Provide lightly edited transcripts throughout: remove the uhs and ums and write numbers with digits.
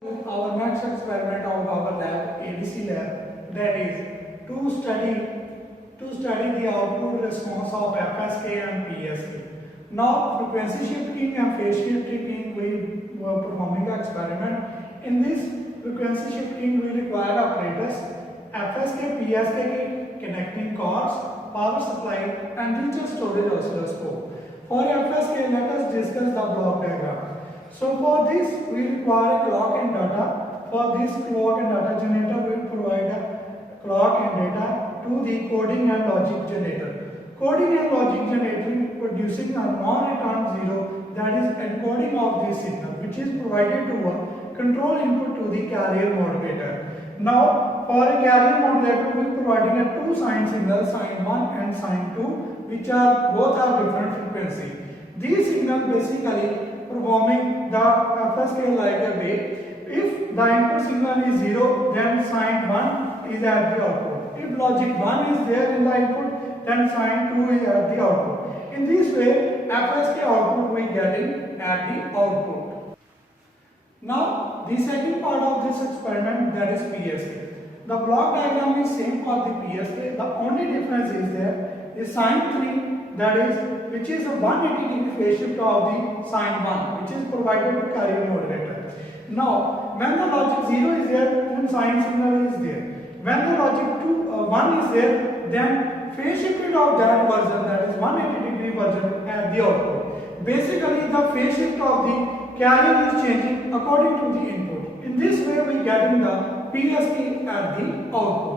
Our next experiment of our lab, ADC lab, that is to study the output response of FSK and PSK. Now, frequency shifting and phase shifting, we were performing an experiment. In this frequency shifting, we require apparatus FSK, PSK connecting cords, power supply, and digital storage oscilloscope. For FSK, let us discuss the block diagram. So for this we require a clock and data. For this clock and data generator we provide a clock and data to the coding and logic generator. Coding and logic generator producing a non-return zero, that is encoding of this signal, which is provided to a control input to the carrier modulator. Now for a carrier modulator we are providing a two sign signals, sign 1 and sign 2, which are both have different frequency. These signals basically performing the FSK like a way. If the input signal is 0, then sign 1 is at the output. If logic 1 is there in the input, then sign 2 is at the output. In this way, FSK output we getting at the output. Now, the second part of this experiment, that is PSK. The block diagram is same for the PSK. The only difference is there is sign 3, that is, which is a 180 degree phase shift of the sign 1, which is provided to carrier modulator. Now, when the logic 0 is there, then sign signal is there. When the logic 1 is there, then phase shifted of that version, that is 180 degree version at the output. Basically, the phase shift of the carrier is changing according to the input. In this way, we getting the PSK at the output.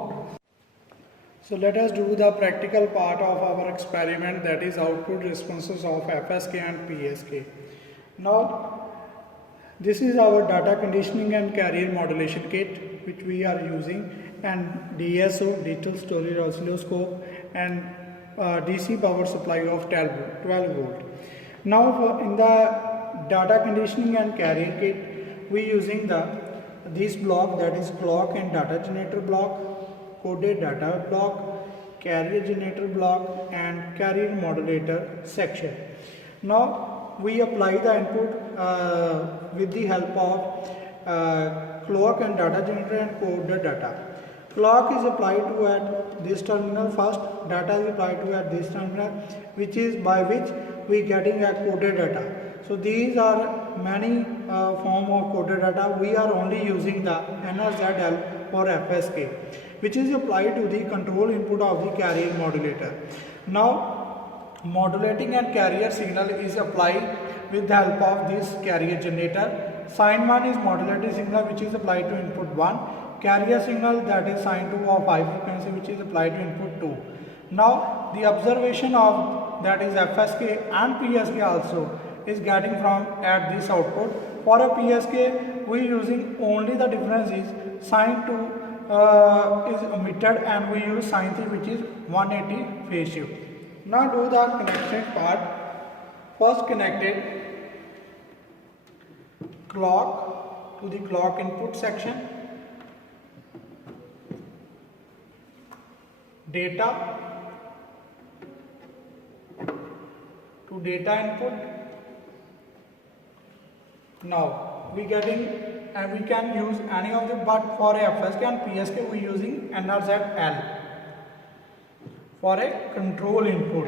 So let us do the practical part of our experiment, that is output responses of FSK and PSK. Now this is our data conditioning and carrier modulation kit which we are using, and DSO, digital storage oscilloscope, and DC power supply of 12 volt. Now in the data conditioning and carrier kit we using this block, that is clock and data generator block, coded data block, carrier generator block, and carrier modulator section. Now we apply the input with the help of clock and data generator and coded data. Clock is applied to at this terminal first, data is applied to at this terminal, which is by which we getting a coded data. So these are many form of coded data. We are only using the NRZL for FSK, which is applied to the control input of the carrier modulator. Now modulating and carrier signal is applied with the help of this carrier generator. Sign 1 is modulated signal which is applied to input 1. Carrier signal, that is sign 2 of high frequency, which is applied to input 2. Now the observation of, that is FSK and PSK also, is getting from at this output. For a PSK we using only the difference is sign 2 is omitted and we use sign 3, which is 180 phase shift. Now do the connection part. First connected clock to the clock input section, data to data input. Now we getting, and we can use any of the, but for a FSK and PSK we using NRZL for a control input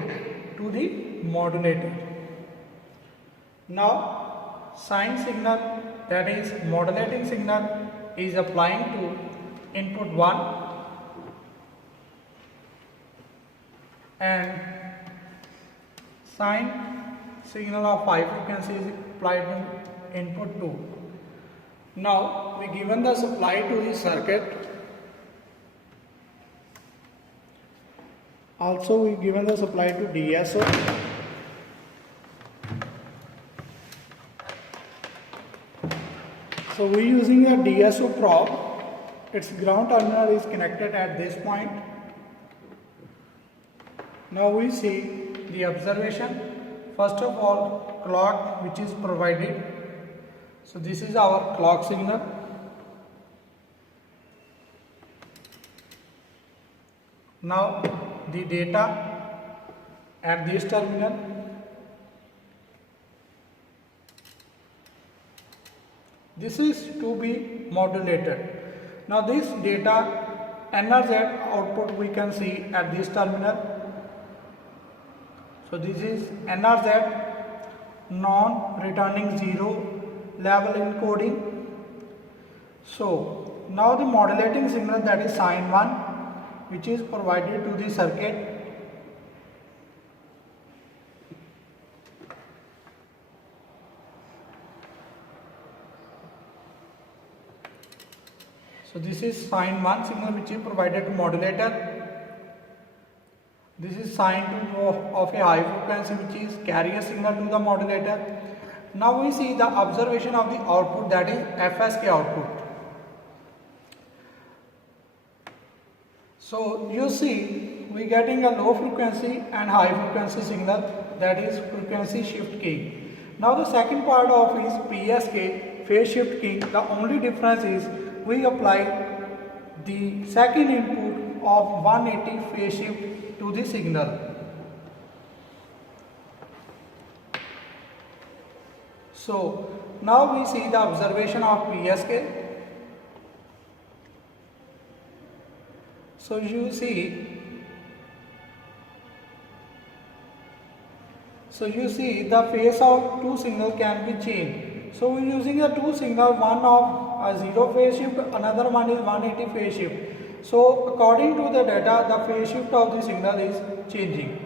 to the modulator. Now sign signal, that is modulating signal, is applying to input 1 and sign signal of high frequency is applied to input 2. Now we given the supply to the circuit. Also we given the supply to DSO. So we using a DSO probe. Its ground terminal is connected at this point. Now we see the observation. First of all, clock which is provided. So this is our clock signal. Now the data at this terminal. This is to be modulated. Now this data NRZ output we can see at this terminal. So this is NRZ non-returning 0 level encoding. So now the modulating signal, that is sine 1, which is provided to the circuit. So this is sine 1 signal which is provided to modulator. This is sine 2 of a high frequency which is carrier signal to the modulator. Now we see the observation of the output, that is FSK output. So you see we getting a low frequency and high frequency signal, that is frequency shift keying. Now the second part of is PSK, phase shift keying. The only difference is we apply the second input of 180 phase shift to the signal. So now we see the observation of PSK. So you see the phase of two signal can be changed. So we are using the two signal, one of 0 phase shift, another one is 180 phase shift. So according to the data, the phase shift of the signal is changing.